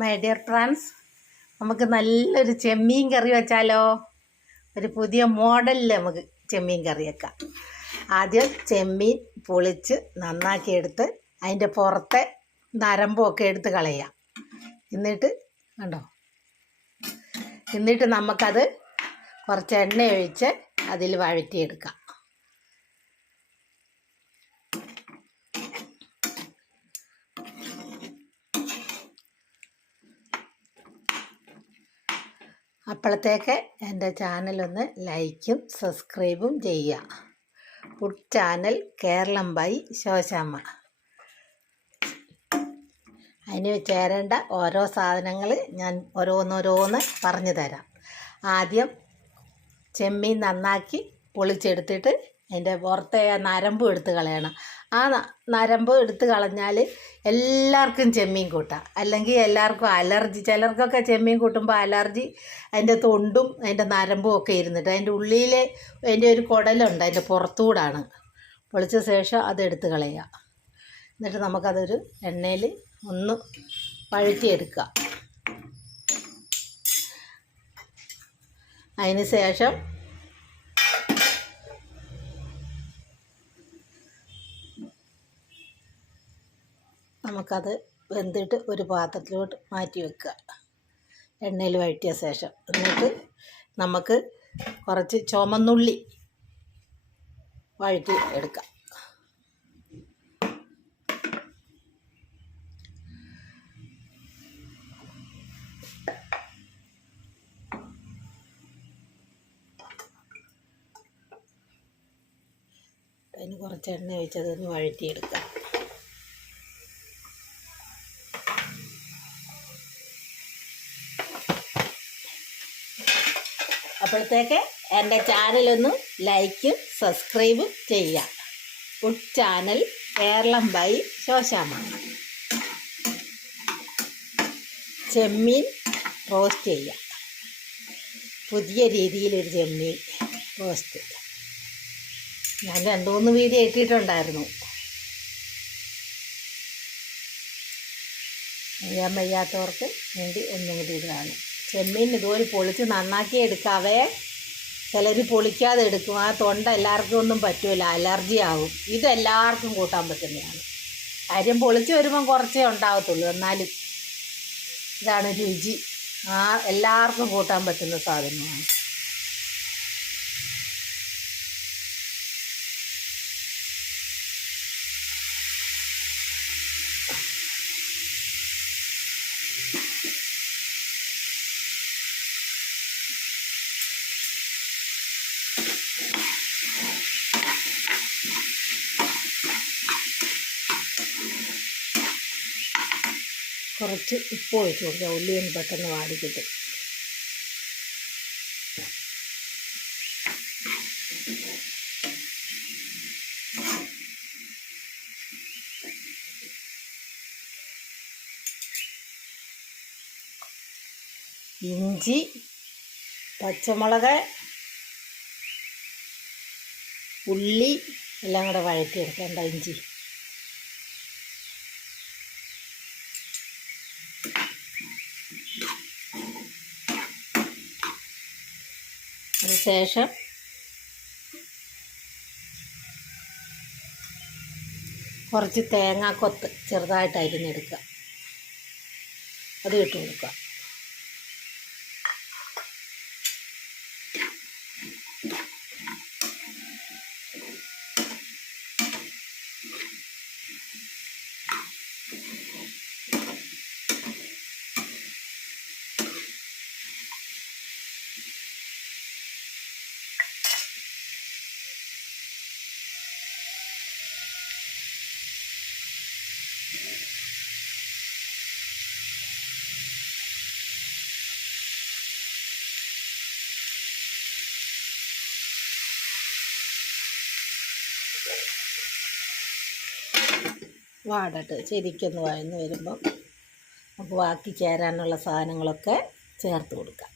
My dear friends, നമുക്ക് നല്ലൊരു ചെമ്മീൻ കറി വെച്ചാലോ? ഒരു പുതിയ മോഡലിൽ നമുക്ക് ചെമ്മീൻ കറി വെക്കാം. ആദ്യം ചെമ്മീൻ പൊളിച്ച് നന്നാക്കി എടുത്ത് അതിൻ്റെ പുറത്തെ നരമ്പൊക്കെ എടുത്ത് കളയാം. എന്നിട്ട് നമുക്കത് കുറച്ച് എണ്ണ ഒഴിച്ച് അതിൽ വഴറ്റിയെടുക്കാം. അപ്പോഴത്തേക്ക് എൻ്റെ ചാനലൊന്ന് ലൈക്കും സബ്സ്ക്രൈബും ചെയ്യുക. Food channel Keralam by Shoshamma. അതിന് ചേരേണ്ട ഓരോ സാധനങ്ങൾ ഞാൻ ഓരോന്നോരോന്ന് പറഞ്ഞു തരാം. ആദ്യം ചെമ്മീൻ നന്നാക്കി പൊളിച്ചെടുത്തിട്ട് അതിൻ്റെ പുറത്തെ നരമ്പ് എടുത്ത് കളയണം. ആ നരമ്പ് എടുത്ത് കളഞ്ഞാൽ എല്ലാവർക്കും ചെമ്മീൻ കൂട്ടാം. അല്ലെങ്കിൽ എല്ലാവർക്കും അലർജി. ചിലർക്കൊക്കെ ചെമ്മീൻ കൂട്ടുമ്പോൾ അലർജി അതിൻ്റെ തൊണ്ടും അതിൻ്റെ നരമ്പും ഒക്കെ ഇരുന്നിട്ട് അതിൻ്റെ ഉള്ളിൽ അതിൻ്റെ ഒരു കുടലുണ്ട്, അതിൻ്റെ പുറത്തുകൂടാണ്. പൊളിച്ച ശേഷം അതെടുത്ത് കളയുക. എന്നിട്ട് നമുക്കതൊരു എണ്ണയിൽ ഒന്ന് വഴറ്റിയെടുക്കുക. അതിന് ശേഷം നമുക്കത് വെന്തിട്ട് ഒരു പാത്രത്തിലോട്ട് മാറ്റി വെക്കുക. എണ്ണയിൽ വഴറ്റിയ ശേഷം എന്നിട്ട് നമുക്ക് കുറച്ച് ചുമന്നുള്ളി വഴറ്റി എടുക്കാം. അതിന് കുറച്ച് എണ്ണ ഒഴിച്ചതൊന്ന് വഴറ്റിയെടുക്കാം. അപ്പോഴത്തേക്ക് എൻ്റെ ചാനലൊന്ന് ലൈക്കും സബ്സ്ക്രൈബും ചെയ്യുക. Food channel Keralam by Shoshamma. ചെമ്മീൻ റോസ്റ്റ് ചെയ്യുക. പുതിയ രീതിയിലൊരു ചെമ്മീൻ റോസ്റ്റ്. ഞാൻ 2-3 വീഡിയോ ഇട്ടിട്ടുണ്ടായിരുന്നു. ചെയ്യാൻ വയ്യാത്തവർക്ക് വേണ്ടി ഒന്നും കൂടി ഇടുകയാണ്. ചെമ്മീൻ ഇതുപോലെ പൊളിച്ച് നന്നാക്കി എടുക്കാവേ. ചിലർ പൊളിക്കാതെ എടുക്കും. ആ തൊണ്ട എല്ലാവർക്കും ഒന്നും പറ്റില്ല, അലർജി ആകും. ഇതെല്ലാവർക്കും കൂട്ടാൻ പറ്റുന്നതാണ്. കാര്യം പൊളിച്ച് വരുമ്പം കുറച്ചേ ഉണ്ടാകത്തുള്ളൂ, എന്നാലും ഇതാണ് രുചി. എല്ലാവർക്കും കൂട്ടാൻ പറ്റുന്ന സാധനമാണ്. കുറച്ച് ഉപ്പ് ഒഴിച്ച് കൊടുക്കുക. ഉള്ളിയൊന്ന് പെട്ടെന്ന് വാടി കിട്ടും. ഇഞ്ചി, പച്ചമുളക്, ഉള്ളി എല്ലാം കൂടെ വഴറ്റിയെടുക്കേണ്ട. ഇഞ്ചി അതിനുശേഷം കുറച്ച് തേങ്ങാക്കൊത്ത് ചെറുതായിട്ട് അരിഞ്ഞെടുക്കുക. അത് ഇട്ട് കൊടുക്കുക. വാടട്ട് ശരിക്കൊന്ന് വഴന്ന് വരുമ്പം നമുക്ക് ബാക്കി ചേരാനുള്ള സാധനങ്ങളൊക്കെ ചേർത്ത് കൊടുക്കാം.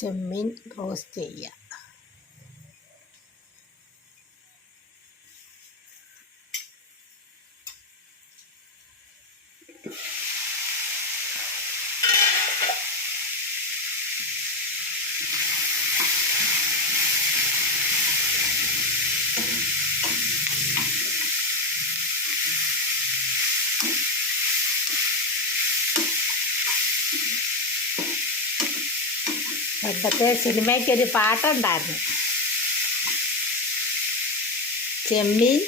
ചെമ്മീൻ റോസ്റ്റ് ചെയ്യുക. പണ്ടത്തെ സിനിമയ്ക്കൊരു പാട്ടുണ്ടായിരുന്നു, ചെമ്മീൻ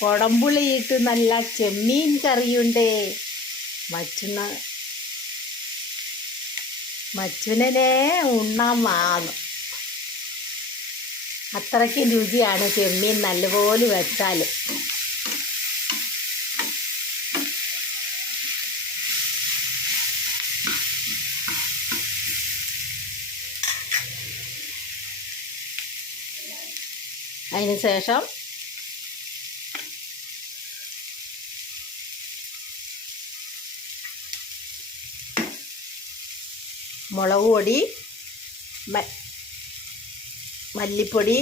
കുടംപുളിയിട്ട് നല്ല ചെമ്മീൻ കറിയുണ്ടേ മച്ചുനനെ ഉണ്ണാമാന്ന്. അത്രയ്ക്കും രുചിയാണ് ചെമ്മീൻ നല്ലപോലെ വെച്ചാൽ. അതിന് ശേഷം മുളക് പൊടി, മല്ലിപ്പൊടി,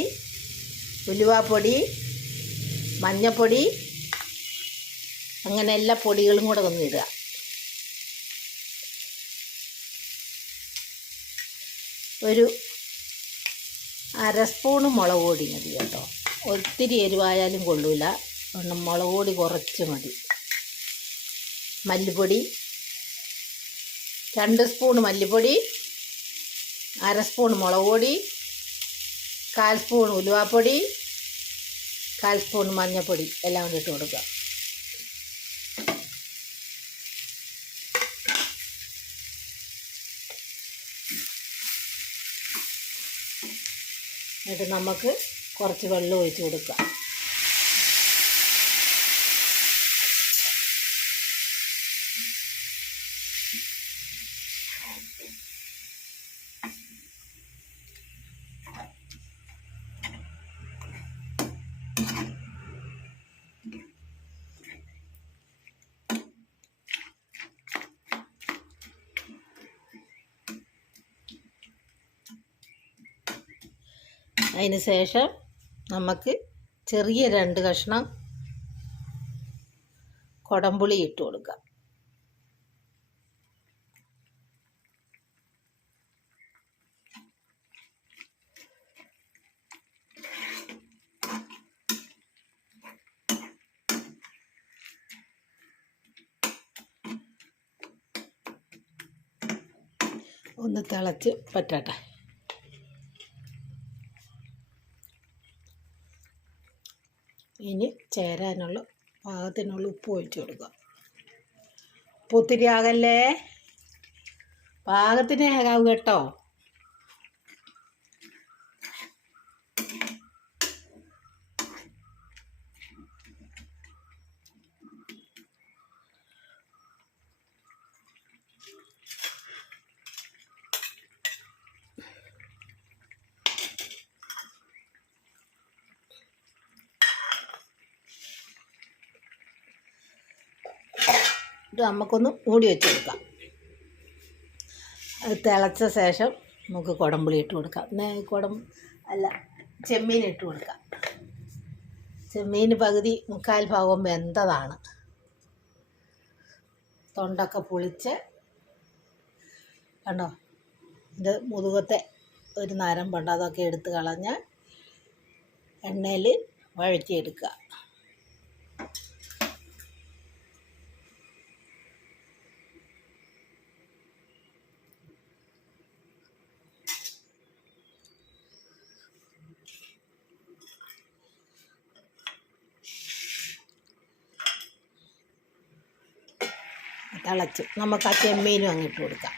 ഉലുവാപ്പൊടി, മഞ്ഞൾപ്പൊടി, അങ്ങനെ എല്ലാ പൊടികളും കൂടെ ഒന്ന് ഇടുക. ഒരു 1/2 സ്പൂണ് മുളക് പൊടി മതി കേട്ടോ. ഒത്തിരി എരിവായാലും കൊള്ളൂല, മുളക് പൊടി കുറച്ച് മതി. മല്ലിപ്പൊടി 2 സ്പൂണ് മല്ലിപ്പൊടി, 1/2 സ്പൂൺ മുളക് പൊടി, 1/4 സ്പൂൺ ഉലുവാപ്പൊടി, 1/4 സ്പൂൺ മഞ്ഞൾപ്പൊടി എല്ലാം കൂടി ഇട്ട് കൊടുക്കുക. എന്നിട്ട് നമുക്ക് കുറച്ച് വെള്ളം ഒഴിച്ച് കൊടുക്കാം. അതിന് ശേഷം നമുക്ക് ചെറിയ 2 കഷ്ണം കുടംപുളി ഇട്ട് കൊടുക്കാം. ഒന്ന് തിളച്ച് പറ്റട്ടെ. ഇനി ചേരാനുള്ള പാകത്തിനുള്ള ഉപ്പ് ഒഴിച്ച് കൊടുക്കുക. ഉപ്പ് ഒത്തിരി ആകല്ലേ, പാകത്തിനേ ആകാവൂ കേട്ടോ. ഇത് നമുക്കൊന്ന് മൂടി വെച്ച് കൊടുക്കാം. അത് തിളച്ച ശേഷം നമുക്ക് കുടംപുളി ഇട്ട് കൊടുക്കാം. ചെമ്മീൻ ഇട്ട് കൊടുക്കാം. ചെമ്മീൻ പകുതി 3/4 ഭാഗം വെന്തതാണ്. തൊണ്ടൊക്കെ പൊളിച്ച് കണ്ടോ, ഇത് മുതുകത്തെ ഒരു നരമ്പുണ്ട്, അതൊക്കെ എടുത്ത് കളഞ്ഞ് എണ്ണയിൽ വഴറ്റിയെടുക്കുക. തിളച്ച് നമുക്ക് ആ ചെമ്മീനും അങ്ങിട്ട് കൊടുക്കാം.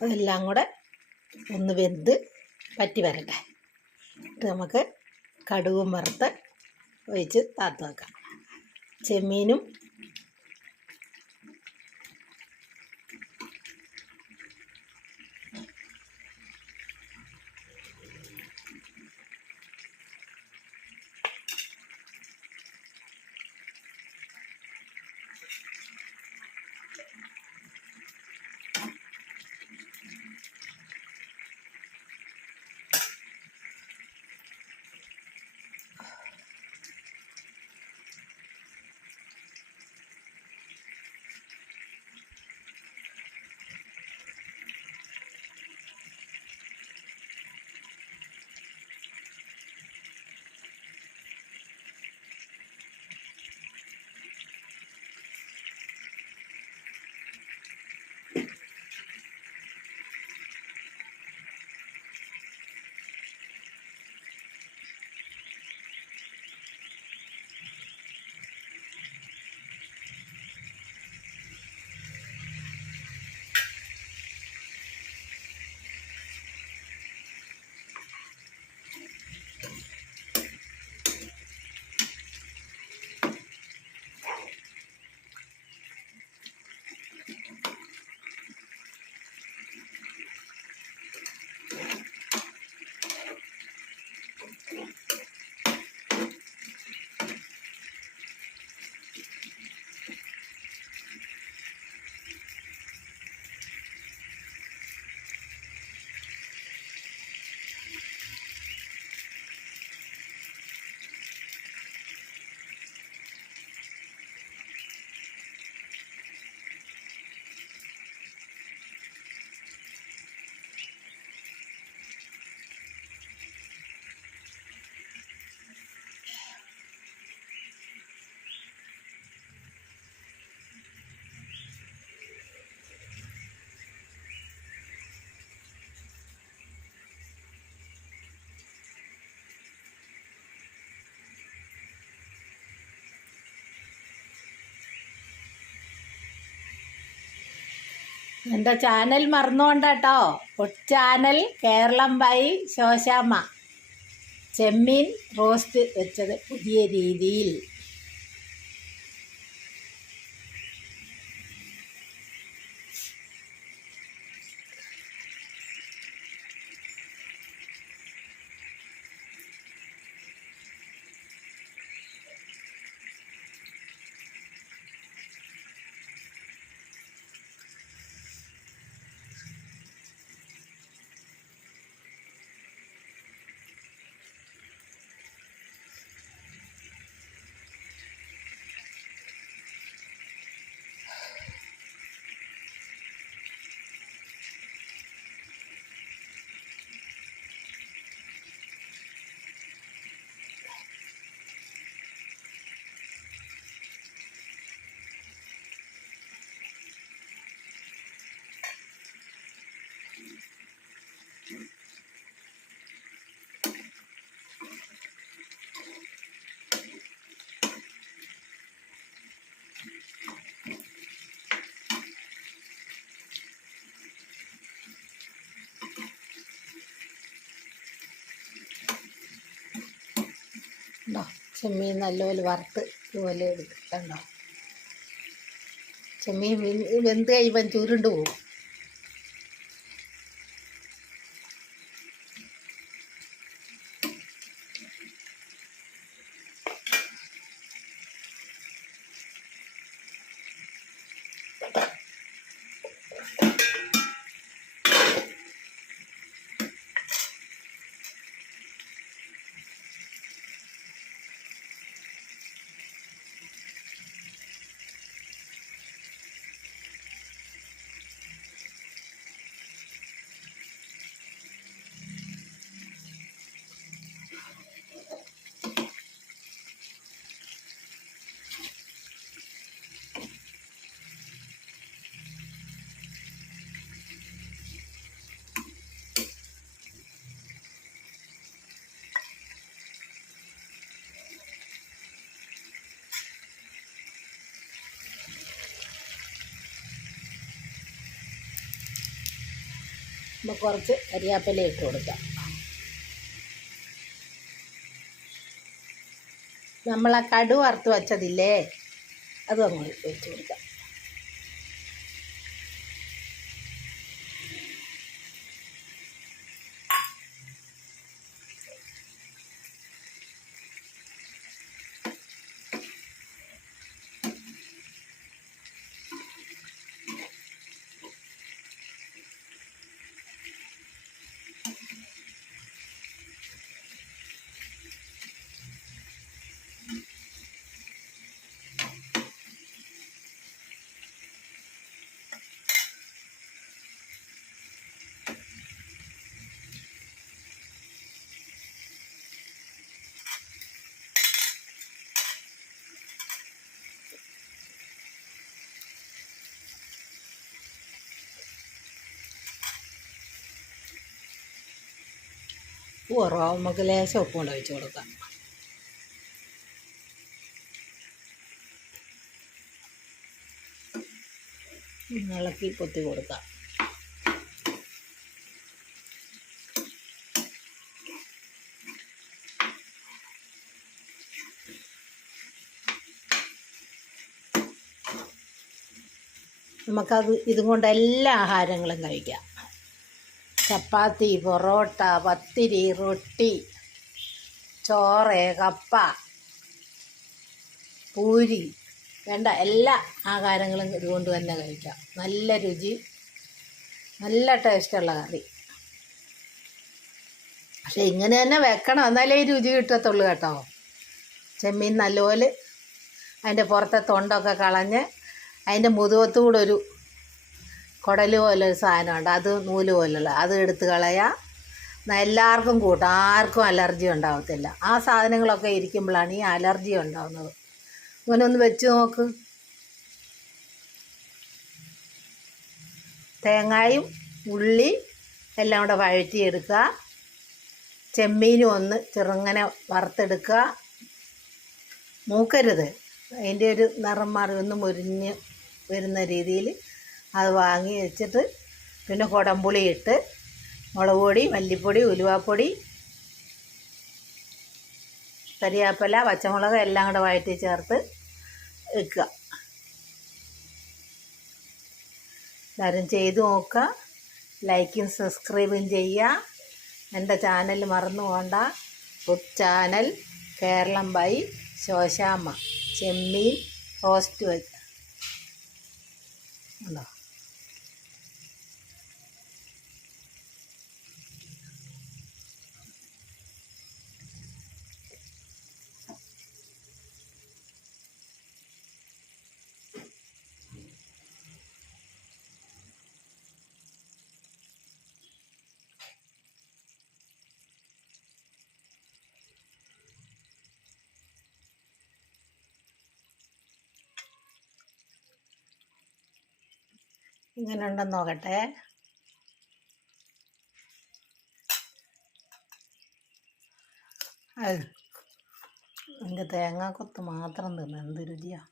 അതെല്ലാം കൂടെ ഒന്ന് വെന്ത് പറ്റി വരട്ടെ. എന്നിട്ട് നമുക്ക് കടുകും വറുത്ത് ഒഴിച്ച് താത്ത് വെക്കാം. ചെമ്മീനും എൻ്റെ ചാനൽ മറന്നുകൊണ്ടാട്ടോ. Channel Keralam by Shoshamma. ചെമ്മീൻ റോസ്റ്റ് വെച്ചത് പുതിയ രീതിയിൽ. ഉണ്ടോ ചെമ്മീൻ നല്ലപോലെ വറുത്ത് ഇതുപോലെ എടുത്തിട്ടുണ്ടോ. ചെമ്മീൻ വെന്ത് കഴിയുമ്പം ചുരുണ്ട് പോകും. നമുക്ക് കുറച്ച് കരിയാപ്പില ഇട്ട് കൊടുക്കാം. നമ്മൾ ആ കടു വറുത്ത് വച്ചതില്ലേ അതും അങ്ങ് വെച്ച് കൊടുക്കാം. കുറവാകുമ്പോൾ നമുക്ക് ലേശം ഉപ്പ് കൊണ്ട് ഒഴിച്ച് കൊടുക്കാം. ഇളക്കി കൊത്തി കൊടുക്കാം. നമുക്കത് ഇതും കൊണ്ട് എല്ലാ ആഹാരങ്ങളും കഴിക്കാം. ചപ്പാത്തി, പൊറോട്ട, പത്തിരി, റൊട്ടി, ചോറ്, കപ്പ, പൂരി, വേണ്ട എല്ലാ ആഹാരങ്ങളും ഇതുകൊണ്ട് തന്നെ കഴിക്കാം. നല്ല രുചി, നല്ല ടേസ്റ്റുള്ള കറി. പക്ഷെ ഇങ്ങനെ തന്നെ വെക്കണം, എന്നാലേ ഈ രുചി കിട്ടത്തുള്ളൂ കേട്ടോ. ചെമ്മീൻ നല്ലപോലെ അതിൻ്റെ പുറത്തെ തൊണ്ടൊക്കെ കളഞ്ഞ് അതിൻ്റെ മുതുകത്തുകൂടെ ഒരു കുടൽ പോലൊരു സാധനമുണ്ട്, അത് നൂല് പോലുള്ള, അത് എടുത്ത് കളയാം. എല്ലാവർക്കും കൂട്ടാം, ആർക്കും അലർജി ഉണ്ടാകത്തില്ല. ആ സാധനങ്ങളൊക്കെ ഇരിക്കുമ്പോഴാണ് ഈ അലർജി ഉണ്ടാകുന്നത്. അങ്ങനെ ഒന്ന് വെച്ച് നോക്ക്. തേങ്ങയും ഉള്ളി എല്ലാം കൂടെ വഴറ്റിയെടുക്കുക. ചെമ്മീനും ഒന്ന് ചെറുങ്ങനെ വറുത്തെടുക്കുക. മൂക്കരുത്, അതിൻ്റെ ഒരു നിറം മാറി ഒന്ന് മുരിഞ്ഞ് വരുന്ന രീതിയിൽ അത് വാങ്ങി വെച്ചിട്ട് പിന്നെ കുടംപുളി ഇട്ട് മുളക് പൊടി, മല്ലിപ്പൊടി, ഉലുവാപ്പൊടി, കരിയാപ്പില, പച്ചമുളക് എല്ലാം കൂടെ വഴറ്റി ചേർത്ത് വെക്കുക. എല്ലാവരും ചെയ്ത് നോക്കുക. ലൈക്കും സബ്സ്ക്രൈബും ചെയ്യുക. എൻ്റെ ചാനൽ മറന്നു പോകണ്ട. Food channel Keralam by Shoshamma. ചെമ്മീൻ റോസ്റ്റ് ഉണ്ടോ? ഇങ്ങനെ ഉണ്ടെന്ന് നോക്കട്ടെ. അതിൻ്റെ തേങ്ങാക്കൊത്ത് മാത്രം തിന്ന് എന്ത് രുചിയാണ്.